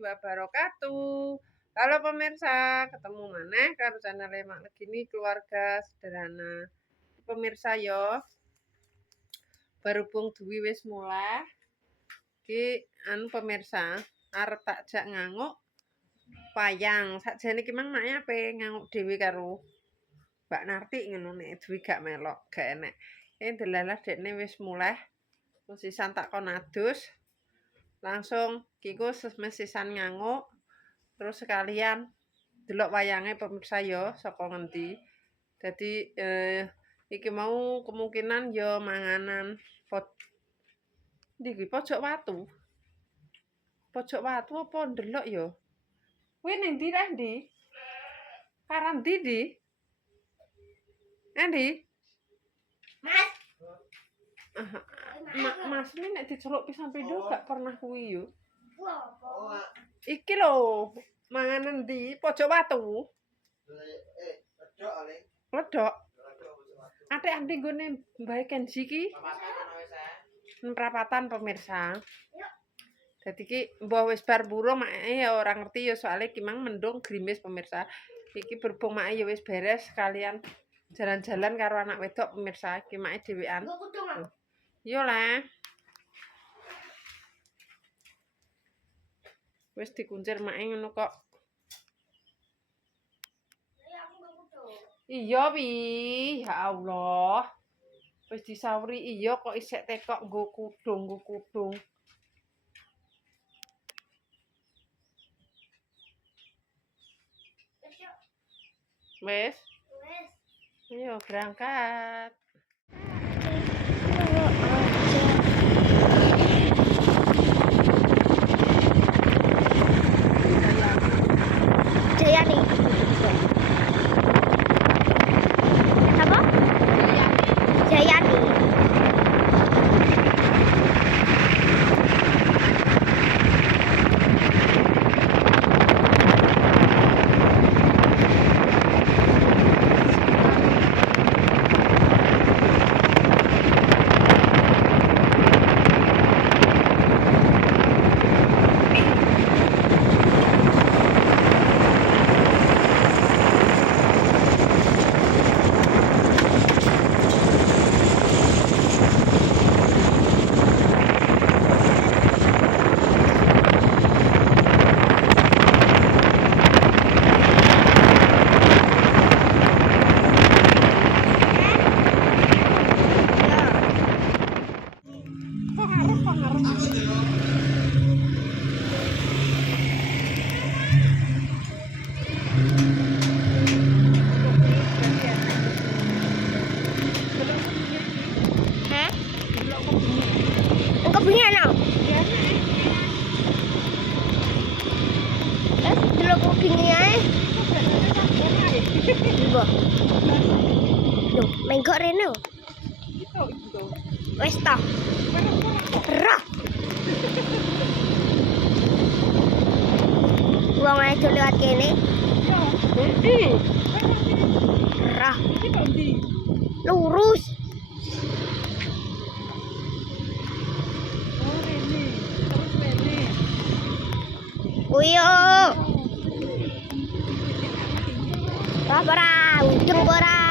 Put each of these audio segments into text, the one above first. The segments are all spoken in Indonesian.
wabarakatuh. Halo pemirsa, ketemu maneh karo channel Mak Legini Keluarga Sederhana. Pemirsa yo, berhubung Dwi wis mulai, iki pemirsa arep takjak nganguk wayang. Sakjane iki mang mak ape nganguk dhewe karo Mbak Narti ngono nek Dwi gak melok, gak enek. Delalah dekne wis mulai. Sisan tak kon adus. Langsung kiku sisan nganguk. Terus sekalian delok wayange pemirsa yo saka ngendi. Dadi iki mau kemungkinan yo manganan iki pojok watu. Pojok watu apa ndelok yo? Kuwi ning ndi rek ndi? Karan ndi? Endi? Mas. Mas ini nek diceluk pisang pindho gak pernah kuwi yo. Iki lho, manganan ndi? Pojok watu. Ledok ale. Ledok. Atik andi nggone Mbah Kenzi iki. Perapatan pemirsa. Dadi iki mbah wis bar burung make ya ora ngerti ya soalnya iki mang mendung grimis pemirsa. Iki berhubung make ya wis beres sekalian jalan-jalan karo anak wedok pemirsa. Iki make dhewean. Yo lah. Wis dikuncir make ngono kok. Iya wi, ya Allah. Wis disauri iya kok isek tekok nggo kudung. Wis? Wis. Ayo berangkat. Jayani. Apa? Jayani. Menggok rene. Wis ta. Roh. Wong ae lewat kene. Heeh. Roh. Lurus. Uyo. Ora, ujung ora.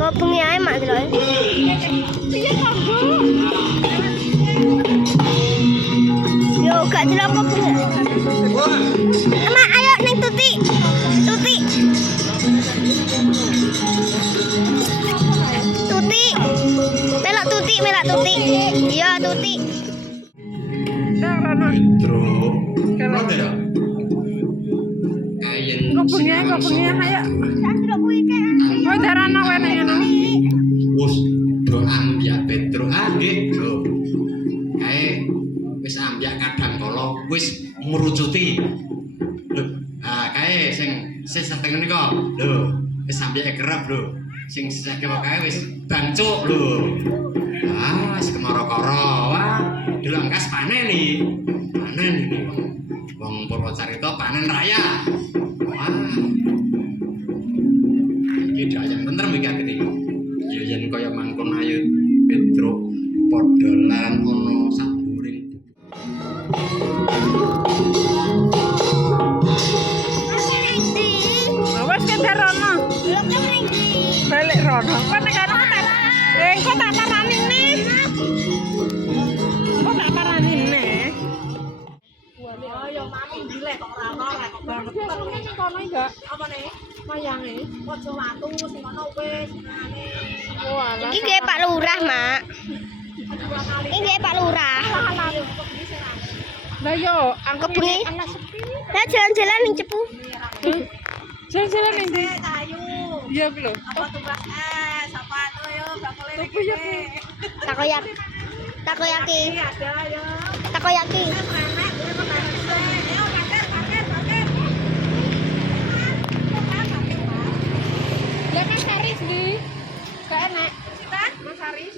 Kok bengi ae mak delok. Piye kanggo? Yo gak delok kok bengi. Mak ayo ning Tuti. Tuti. Tuti. Melok Tuti. Iya Tuti. Kok bengi ayo. Kowe darana wene ngono. Wes do ambyak Petro nggih, Bro. Kae wis ambyak kadang kala wis merucuti. Lho, kae sing setengah nika. Lho, wis ambyak kerep, Bro. Sing sisake kae wis bancuk lho. Wis kemara-kara. Wah, delok angkas panen iki. Panen iki wong Purwocarita panen raya. Wah. Iki ayam tentrem iki gede. Ya yen kaya mangkon ayu Petro padha lan ana saburing Wes kendar rono. Balik rono. Kok nek karo tak. Engko tak parani ne. Kok tak parani ne. Oh, yo mami dilek kok ora ono lek kok banget. Kono enggak? Apa nih? Mayange. Ojo watu sing ono wis ngene. Oh, alah. Iki nggih Pak Lurah, Mak. Iki nggih Pak Lurah. Lah yo, Angkep bengi. Lah jalan-jalan ning cepu. Jalan-jalan ning Ayu. Iya lho. Apa tumbas es? Apa tuh yo bakule Tuku yo. Takoyaki. Takoyaki. Ada yo. Takoyaki. Renek dia makan. Ayo paket. Lah Mas Haris di. Gak enak. Sinten? Mas Haris.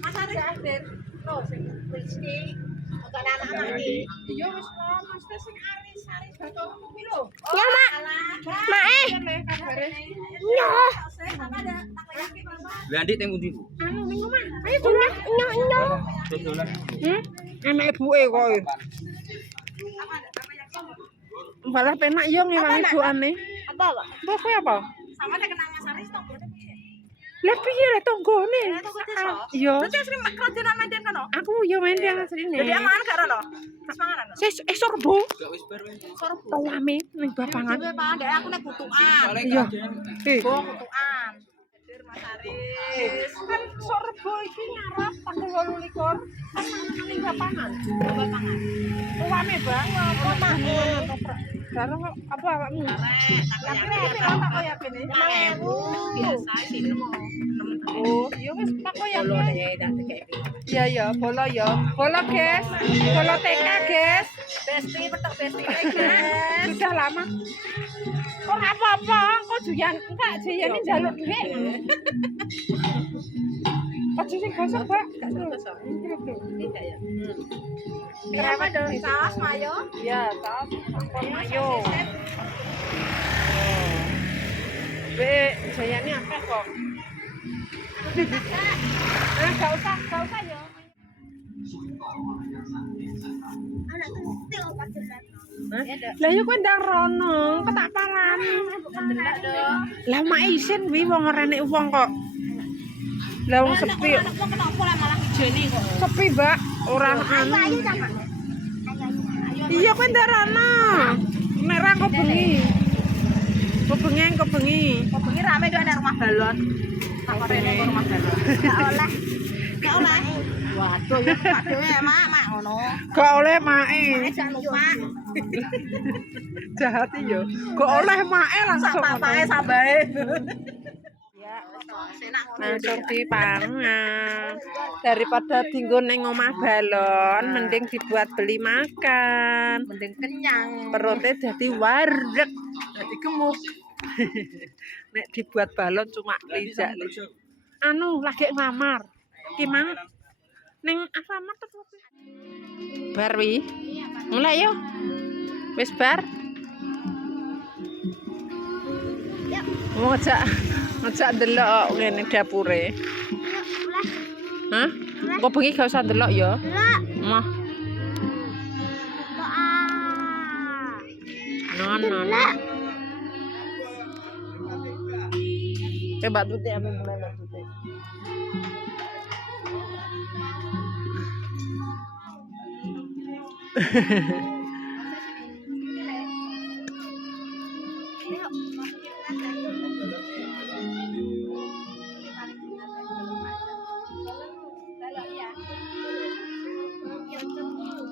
Mas Haris update. Loh sing Rizky. Bukan anak-anak iki. Iya wis Mas sing Haris bakal kuwi lho. Ya, Mak. Mak Le kabare. Nyo. Sama ada takoyaki berapa? Lah Andi teng pundi? Anu ning omah. Ayo Nyo nyo. Dodolan. Anak ibuke kok. Malah penak yo ngewangi buane. Apa, Pak? Mbok kowe apa? Sama ada kenal Mas Haris toh. Lah piye le tanggane? Iya. Terus sering kerjaan menden kono. Aku yo main yang asline. Jadi aman gak ono? Wis manganan. Sorbo. Gak wis bar wae. Rame ning bapangan. Dhewe Pak, ndek aku nek butuhan. Iya. Go butuhan. Hadir Mas Haris. Kan sorbo iki ngarep tanggal 28. Kan ning bapangan. Bapangan. Rame banget. Kok mangan. Karo apa awakmu? Tapi Takoyaki ne. 5.000. Biasa sih mau. Oh, iya wis takoyaki. Iya ya, bola ya. Bola, guys. Bola TK, guys. Besti petek besti guys. Sudah lama. Ora apa-apa, kok juyan enggak jayane njaluk dhuwit. Aja sing gosok, Mbak. Tidak ya. Kenapa dong? Saus mayo? Iya, tas sampon mayo. Be, jayane akeh kok. Enggak usah ya. Anak kecil apa jelas. Lah yo kowe ndang rono, kok tak parani. Delak dong. Lah mak isin kuwi wong ora enek wong kok. Lah wong sepi. Anakku kenapa lah malah ijeni kok. Sepi, Mbak. Ora anu. Ayo sama. Iya kowe ndang rono. Nek ra kok bengi. Kok bengi. Kok bengi rame do nek rumah balon. Tak rene kok rumah balon. Gak oleh. Waduh ya Pak dhewe mak ngono. Gak oleh mae. Jangan lupa. Jahat yo. Gak oleh mae langsung. Papae sabae. Ya, Enak ngono. langsung dipangan. Daripada dinggo ning omah balon, mending dibuat beli makan. Mending kenyang. Perutnya jadi wareg, jadi gemuk. Nek dibuat balon cuma lijak. Anu lagi ngamar. Gimana? Neng Alfamart terus. Bar wi. Mulai yo. Wis bar. Mau ngejak delok ngene dapure. Hah? Kok bengi gak usah delok ya? Delok. Mah. Non. Coba tuti apa mulai Mbak Tuti.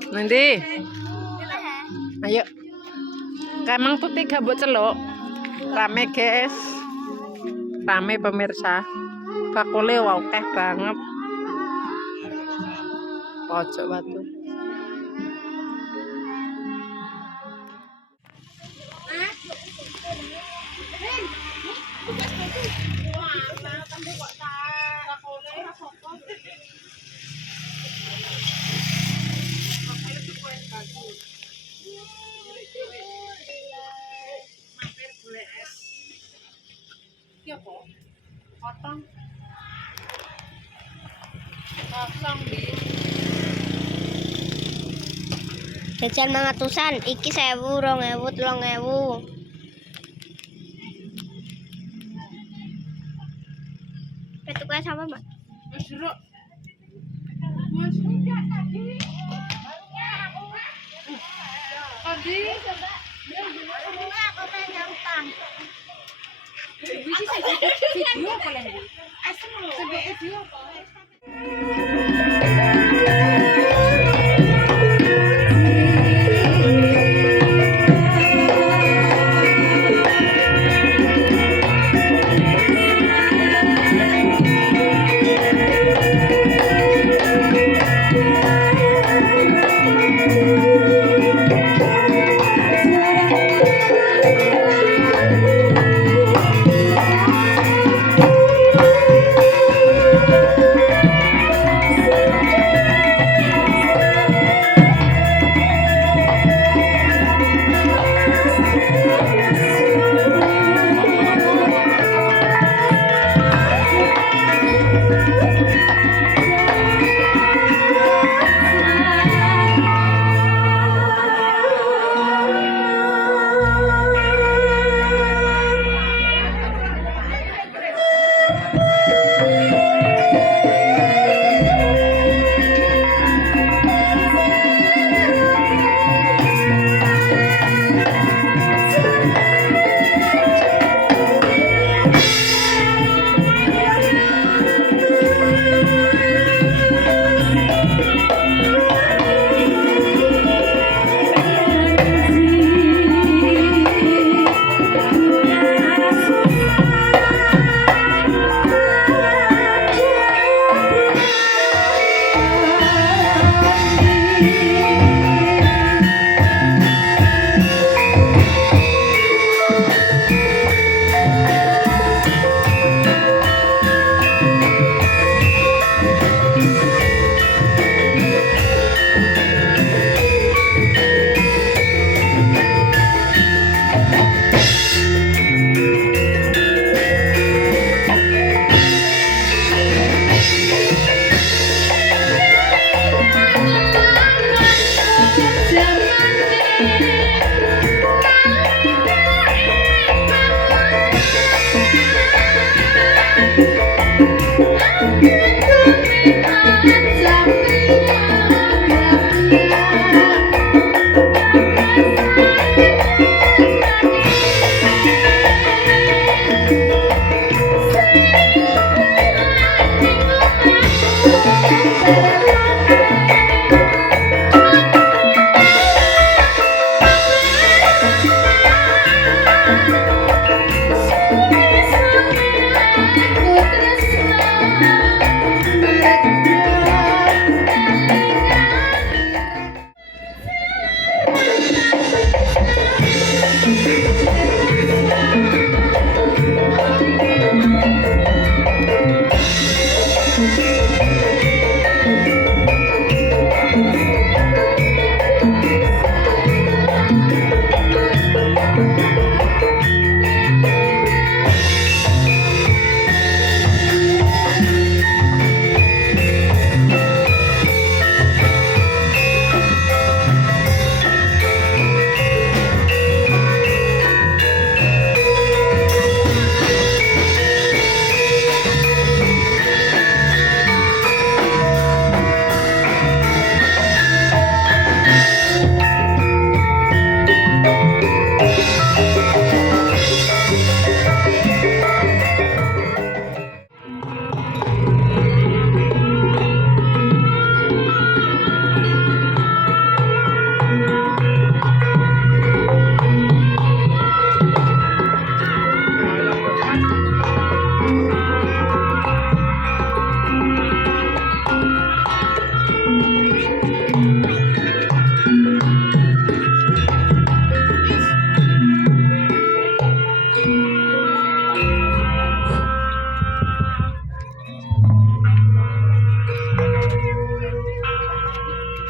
Nanti. Ayo. Kamang Tuti gak mbok celuk. Rame, guys. Rame pemirsa. Bakule akeh banget. Pojok batu. Potong. Kosong di. Jajan 500-an, iki 1000, 2000, 3000. Petugas sama, Mbak? Wis jeruk. Adi. Video apa lagi? Video apa?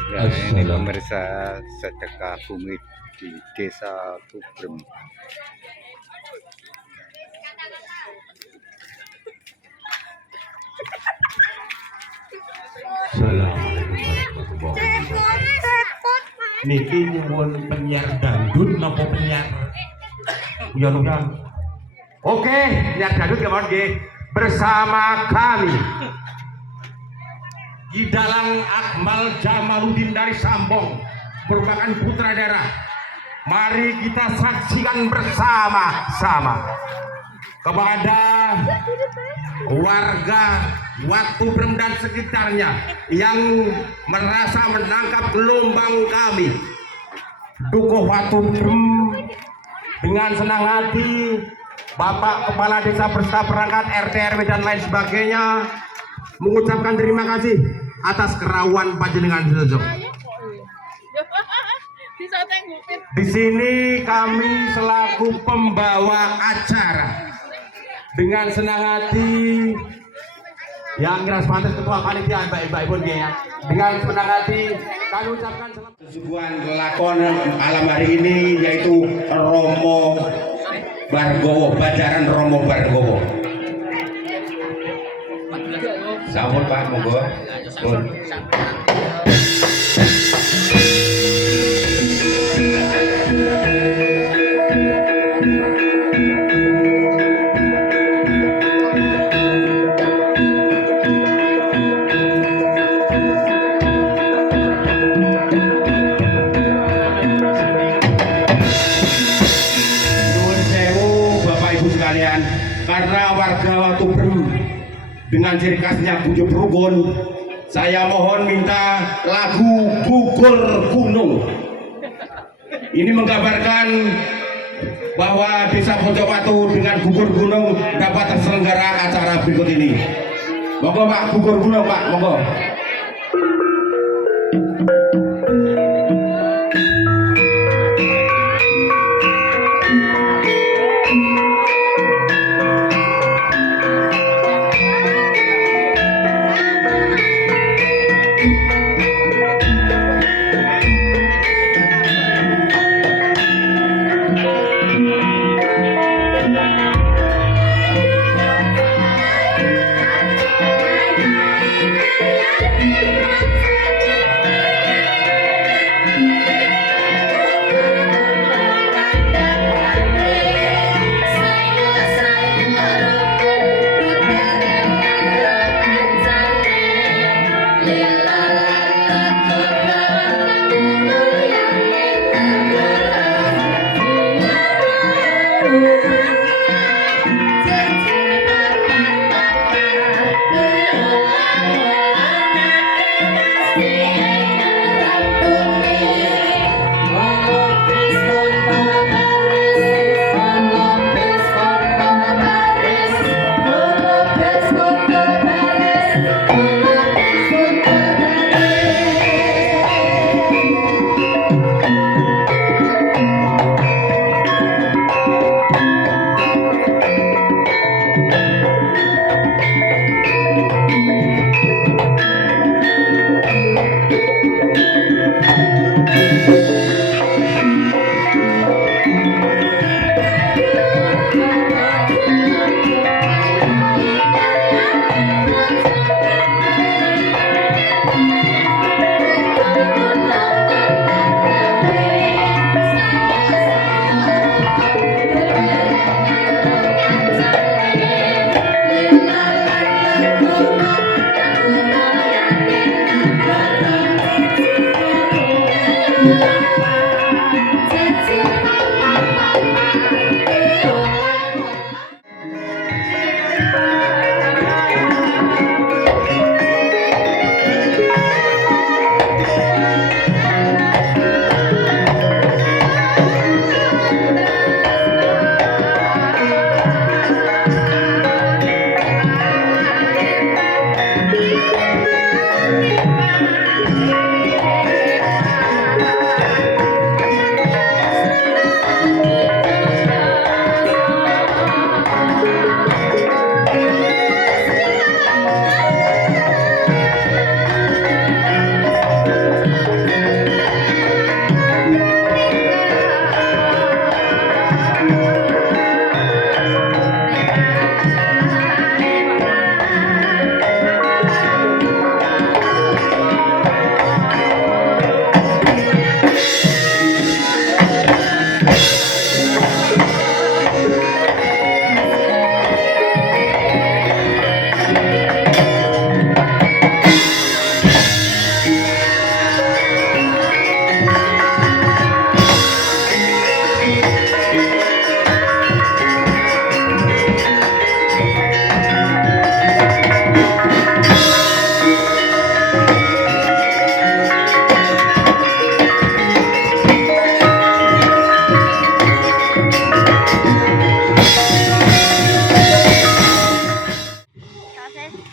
Ya, ini pemirsa sedekah bumi di Desa Tubrem. niki nyuwun penyiar dangdut napa penyiar uyon-uyon. Oke, penyiar dangdut kemawon nggih bersama kami Gidalang Akmal Jamaluddin dari Sambong merupakan putra daerah. Mari kita saksikan bersama-sama kepada warga Watu Brem dan sekitarnya yang merasa menangkap gelombang kami. Dukuh Watu Brem dengan senang hati, Bapak Kepala Desa beserta perangkat RT RW dan lain sebagainya mengucapkan terima kasih atas kerawuan panjenengan sedoyo. Di sini kami selaku pembawa acara dengan senang hati yang kira sepantas ketua panitia Mbak pun ya. Dengan senang hati kami ucapkan selamat. Suguhan lakon malam hari ini yaitu Romo Bargowo, Bajaran Romo Bargowo. Sampun Pak, monggo. Karena warga Watu Brem dengan ciri khasnya guyub rukun, saya mohon minta lagu Gugur Gunung. Ini menggambarkan bahwa Desa Pojowatu dengan Gugur Gunung dapat terselenggara acara berikut ini. Monggo Pak, Gugur Gunung Pak, monggo. Thank you.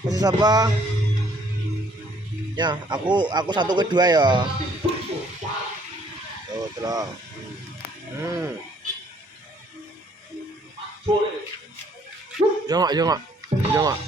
Masih siapa? Ya, aku satu kedua ya. Tuh, terus. Jangan. Kenapa?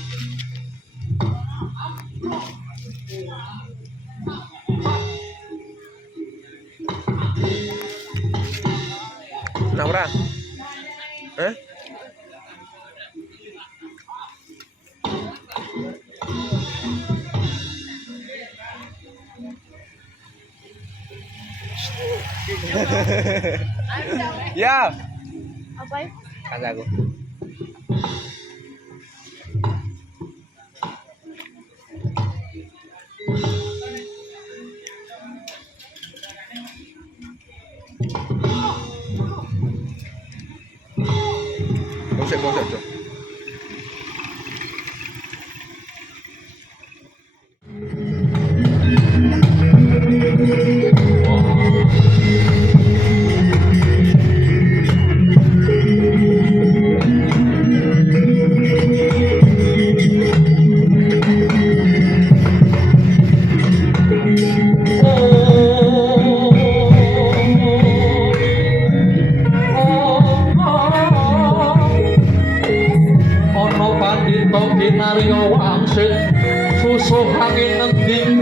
Ya. Apa ya? Kata aku. Bosek tuh. Kinaryo wangsit susuh angin ngending